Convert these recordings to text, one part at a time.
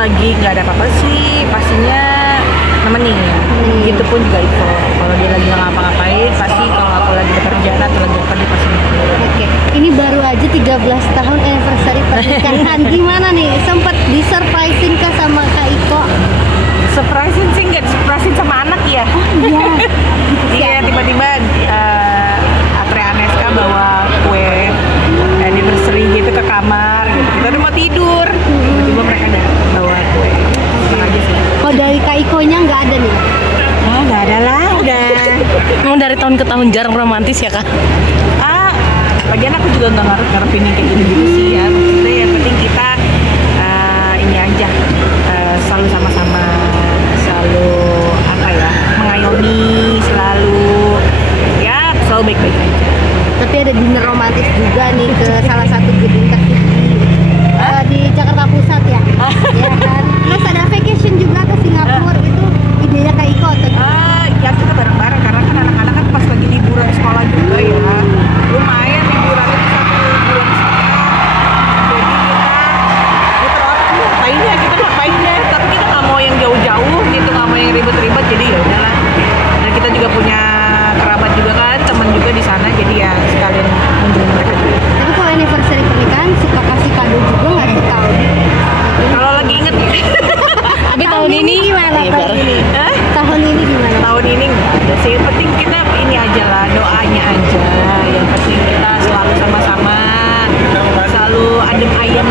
lagi nggak ada apa-apa sih pastinya nemenin. Gitu pun juga Iko. Kalau dia lagi nggak ngapa-ngapain, pasti kalau aku lagi bekerja atau lagi apa dia pasti nemenin. Oke, ini baru aja 13 tahun anniversary pernikahan. Gimana nih? Sempet disurprisein kah sama Kak Iko? Surprisein sih nggak, surprisein sama anak ya. Iya. Iya, tiba-tiba Atre Aneska bawa kue anniversary gitu ke kamar gitu. Kita udah mau tidur, tiba-tiba mereka bawa kue. Senang aja sih. Oh, dari Kak Ikonya nggak ada nih? Ah, nggak ada lah, udah. Emang dari tahun ke tahun jarang romantis ya Kak? Lagian aku juga nggak ngarepin yang kayak gitu-gitu sih ya. Maksudnya yang penting kita ini aja selalu sama-sama, selalu apa ya, mengayomi, selalu baik-baik aja. Tapi ada dinner romantis juga nih ke salah satu gedung tertinggi di Jakarta Pusat ya. Ya kan. Terus ada vacation juga ke Singapura, itu idenya Kak Iko atau ya kita bareng-bareng karena kan anak-anak kan pas lagi liburan sekolah juga ya. Lumayan liburan itu 1 bulan setengah. Jadi kita ngapain ya, kita ngapain deh. Tapi kita nggak mau yang jauh-jauh gitu, nggak mau yang ribet-ribet. Jadi ya udahlah. Dan kita juga punya kerabat juga kan, teman juga di sana. Jadi ya sekalian kunjungin mereka juga. Tapi kalau anniversary pernikahan suka kasih kado juga nggak sih tahu? Kalau lagi inget Tapi tahun ini gimana? iya, Tahun ini? Tahun ini gimana? Tahun ini nggak ada sih. Yang penting kita ini aja lah, doanya aja. Yang penting kita selalu sama-sama, selalu adem ayem,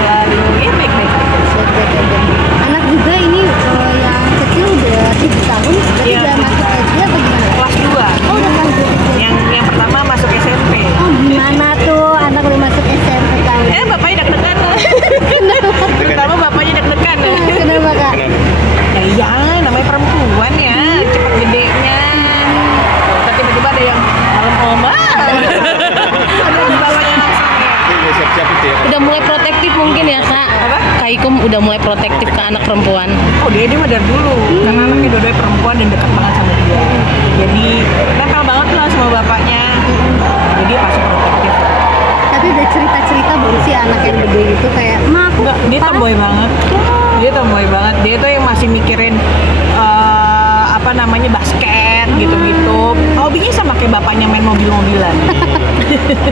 selalu ya baik-baik aja. Anak juga ini yang kecil udah 7 tahun, berarti Iya. udah masuk SD atau gimana? Kelas 2. Oh, udah kelas 2. Yang pertama masuk SMP. Oh, gimana tuh anak udah masuk SMP kan? Bapaknya deg-degan. Terutama bapaknya deg-degan. Kenapa Kak? Ya iya, namanya perempuan ya, cepet gedenya. Terus tiba-tiba ada yang malam oma. Bapaknya langsung ya. Siap-siap itu ya. udah mulai protektif mungkin ya Kak? Apa? Kak Iko udah mulai protektif ke anak perempuan. Oh dia dari dulu, karena anaknya dua-duanya perempuan dan dekat banget sama dia. Jadi nempel banget lah sama bapaknya. Jadi pasti protektif. Tapi udah cerita-cerita belum sih anak yang gede gitu kayak, "Ma, aku Enggak, dia tomboy banget. Dia tomboy banget. Dia tuh yang masih mikirin apa namanya basket gitu-gitu. Hobinya sama kayak bapaknya main mobil-mobilan.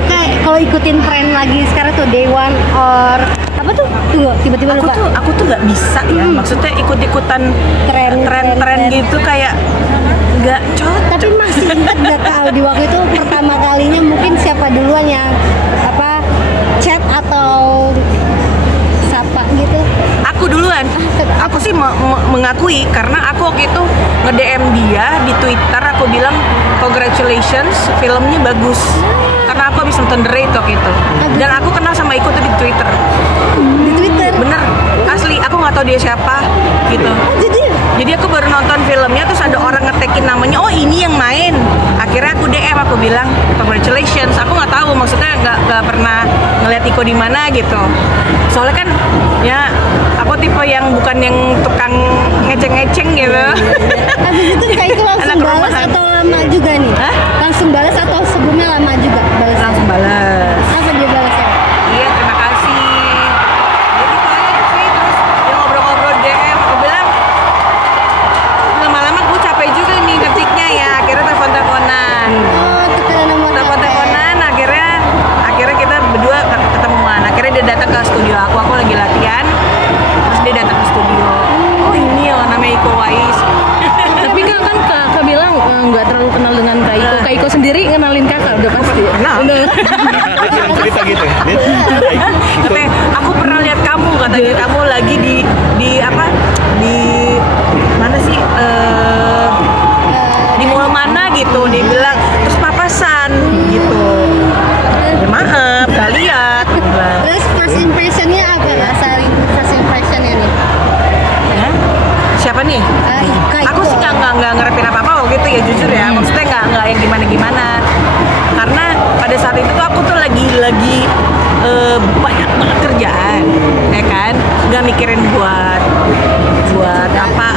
kayak kalau ikutin tren lagi sekarang tuh Day One or apa tuh? Tunggu, tiba-tiba lupa. Aku tuh nggak bisa ya. Maksudnya ikut-ikutan tren gitu kayak nggak cocok. Tapi masih ingat gak Kak di waktu itu pertama kalinya mungkin siapa duluan yang apa chat atau sapa gitu? Aku duluan. Aku sih mengakui karena aku waktu itu nge-DM dia di Twitter, aku bilang congratulations, filmnya bagus. Karena aku habis nonton The Raid waktu itu. Dan aku kenal sama Iko tuh di Twitter. Di Twitter. Bener, asli aku nggak tahu dia siapa gitu. Jadi aku baru nonton filmnya terus ada orang ngetekin namanya, oh ini yang main. Akhirnya aku DM, aku bilang congratulations. Aku nggak tahu, maksudnya nggak pernah ngeliat Iko di mana gitu. Soalnya kan ya aku tipe yang bukan yang tukang ngeceng-ngeceng gitu. Habis itu Kak Iko langsung Anak balas rumahan. atau lama juga nih? Hah? Langsung balas atau sebelumnya lama juga balas? Langsung balas. Apa dia balasnya? Iya, terima kasih. Ya gitu aja sih, terus dia ngobrol-ngobrol DM, aku bilang lama-lama gue capek juga nih ngetiknya ya, akhirnya telepon-teleponan. Oh, tukeran nomor Telepon-teleponan, akhirnya kita berdua ketemuan. Akhirnya dia datang ke studio aku lagi latihan, terus dia datang ke studio. Oh ini ya namanya Iko Wais. Tapi Kak bilang nggak terlalu kenal dengan Kak Iko. Kak Iko sendiri ngenalin Kakak udah pasti. Kenal. Udah. Dia yang cerita gitu. Katanya, aku pernah lihat kamu, katanya kamu lagi di apa di mana sih di mall mana gitu. Dia bilang terus papasan gitu. Ya maaf gak lihat. Dia bilang. Terus first impressionnya apa Kak? Saling first impressionnya nih? Hah? Siapa nih? Kak Aku Iko. sih nggak ngerepin apa-apa waktu itu ya, jujur ya. Maksudnya nggak yang gimana-gimana. Karena pada saat itu tuh aku tuh lagi banyak banget kerjaan, ya kan? Nggak mikirin buat apa,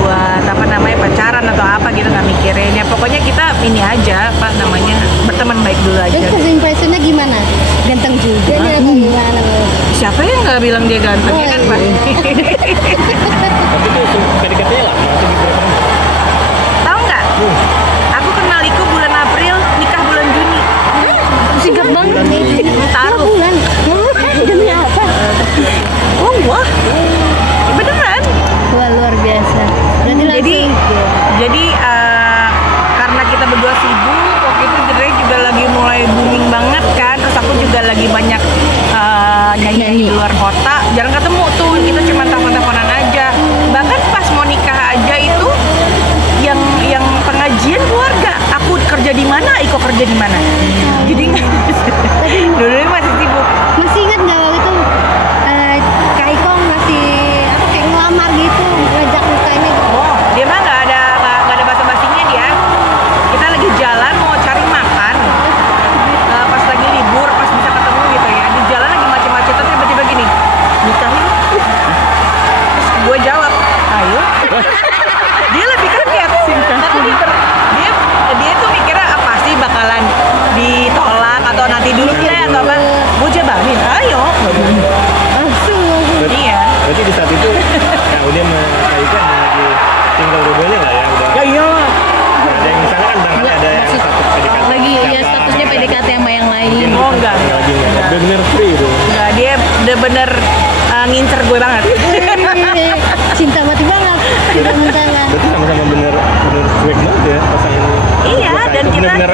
buat apa namanya pacaran atau apa gitu, nggak mikirin. Ya pokoknya kita ini aja, apa namanya, berteman baik dulu aja. Terus first impressionnya gimana? Ganteng juga nih atau gimana? siapa yang nggak bilang dia ganteng ya kan Pak? Tapi itu PDKT-nya lama atau berapa lama? Tahu nggak? Aku kenal Iko bulan April, nikah bulan Juni. Singkat banget. Taruh. bulan demi apa? Oh wah, beneran. Wah, luar biasa. Berarti Jadi- langsung Jadi karena kita berdua sibuk, waktu itu Dre juga lagi mulai booming banget kan. Terus aku juga lagi banyak nyanyi di luar kota. Jarang ketemu tuh, kita cuma telepon-teleponan aja. Bahkan pas mau nikah aja itu yang pengajian keluarga. Aku kerja di mana, Iko kerja di mana. Jadi dulu masih sibuk. masih ingat nggak waktu itu Kak Iko ngasih apa kayak ngelamar gitu, ngajak nikahnya gitu. Oh, dia mah nggak ada basa-basinya dia. Kita lagi jalan mau cari makan. Pas lagi libur, pas bisa ketemu gitu ya. Di jalan lagi macet-macetan tiba-tiba gini, nikah yuk. Terus gue jawab, ayo. Dia lebih kaget, tapi dia tuh mikirnya pasti bakalan ditolak atau nanti dulu deh atau apa. Gue jabanin, ayo. Langsung. Iya. Berarti di saat itu, ya udah sama Kak Ika lagi tinggal rebelnya lah ya udah. Ya iyalah. Ada yang misalnya kan berangkat ada yang status PDKT. Lagi ya siapa, statusnya gitu. PDKT sama yang lain. Oh enggak. Lagi nggak bener free itu. Enggak, dia bener-bener ngincer gue banget. Cinta mati banget. Cinta mendalam. Berarti sama-sama bener cuek banget ya pasangan. Iya, Buat dan Kak Ika kita- bener-bener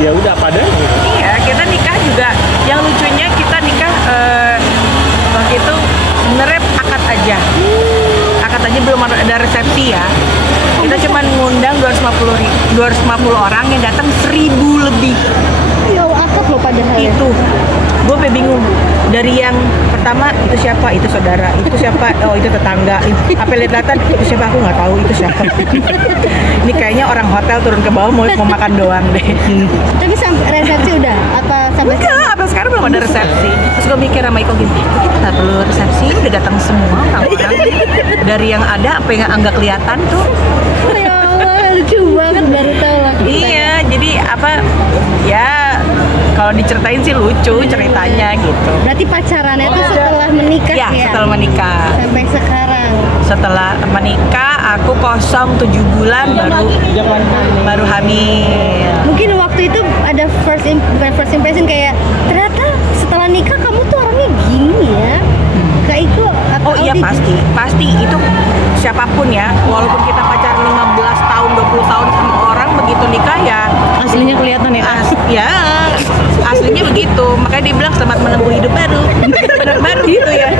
ya udah apa adanya. Iya, kita nikah juga. Yang lucunya kita nikah waktu itu sebenarnya akad aja. Akad aja belum ada resepsi ya. Kita cuma ngundang 250 orang yang datang 1000 lebih. Ya akad loh padahal. Itu gue sampai bingung. Dari yang pertama itu siapa, itu saudara, itu siapa, oh itu tetangga. Apa lihat-lihatan itu siapa, aku nggak tahu itu siapa. Ini kayaknya orang hotel turun ke bawah mau makan doang deh. Tapi sampai resepsi udah apa sampai Enggak, sampai sekarang belum ada resepsi. Terus gue mikir sama Iko gini, kita nggak perlu resepsi, udah datang semua orang-orang. Dari yang ada, apa yang nggak kelihatan tuh. ya Allah, lucu banget baru tahu lah. Iya, jadi apa, ya kalau diceritain sih lucu ceritanya gitu. Berarti pacarannya tuh setelah menikah Ya, ya? setelah menikah. Sampai sekarang. Setelah menikah, aku kosong 7 bulan baru hamil. Mungkin waktu itu ada bukan first impression kayak ternyata setelah nikah kamu tuh orangnya gini ya. Kak Iko apa Oh iya audit? pasti itu siapapun ya, walaupun kita pacaran 15 tahun 20 tahun sama orang, begitu nikah ya Aslinya kelihatan ya. ya aslinya begitu. Makanya dia bilang selamat menempuh hidup baru. Benar baru gitu ya.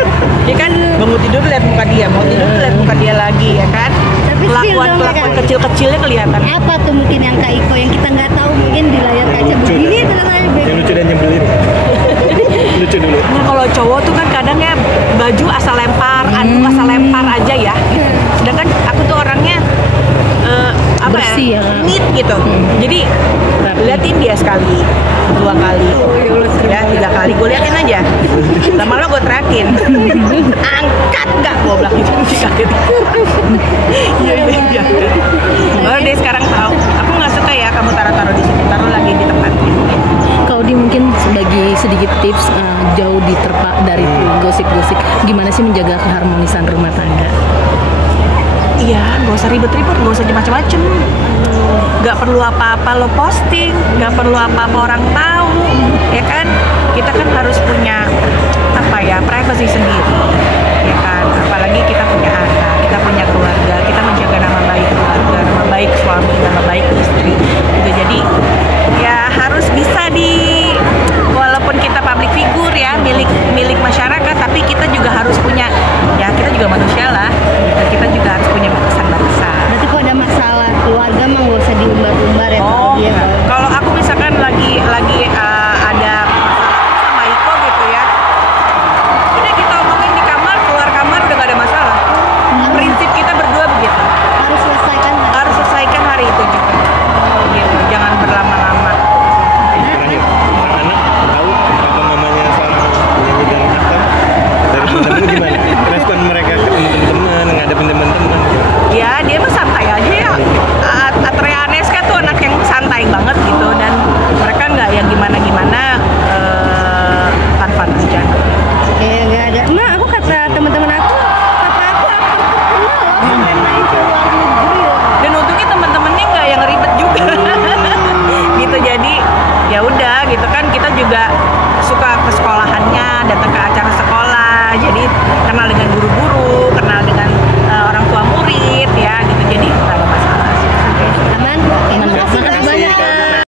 Dia kan bangun tidur lihat muka dia, mau tidur lihat muka dia lagi ya kan. Tapi still dong, Kelakuan Kak. kecil-kecilnya kelihatan. Apa tuh mungkin yang Kak Iko yang kita nggak tahu mungkin di layar kaca Lucu begini dah. ternyata Yang beda. lucu dan nyebelin. Lucu dulu. Nah kalau cowok tuh kan kadang ya baju asal lempar, anduk asal lempar aja ya. Sedangkan aku tuh orangnya apa Bersih ya. neat gitu. Jadi liatin dia sekali, 2 kali, ya 3 kali. Gue liatin aja. Lama-lama gue terakin. Angkat nggak? Gue bilang gitu. Iya. Baru dia sekarang tahu. Aku nggak suka ya kamu taruh-taruh di situ. Taruh lagi di tempatnya. Kalau di mungkin sebagai sedikit tips jauh diterpa dari gosip-gosip, gimana sih menjaga keharmonisan rumah tangga? Iya, nggak usah ribet-ribet, nggak usah macem-macem. Nggak perlu apa-apa lo posting, nggak perlu apa-apa orang tahu, ya kan? Kita kan harus punya apa ya, privacy sendiri, ya kan? Apalagi kita punya anak, kita punya keluarga, kita menjaga nama baik keluarga, nama baik suami, nama baik istri. Gitu. Jadi ya harus bisa walaupun kita public figure ya, milik masyarakat, tapi kita juga harus punya, ya kita juga manusia lah. Kita juga harus punya batasan-batasan. Berarti kalau ada masalah keluarga mah nggak usah diumbar-umbar ya. Oh, Iya. kalau aku misalkan lagi ada masalah sama Iko gitu ya, udah kita omongin di kamar, keluar kamar udah gak ada masalah. Prinsip kita berdua begitu. Harus selesaikan. Harus selesaikan hari itu juga. Gitu, jangan berlama-lama. Nah, gitu kan, kita juga suka ke sekolahannya, datang ke acara sekolah, jadi kenal dengan guru-guru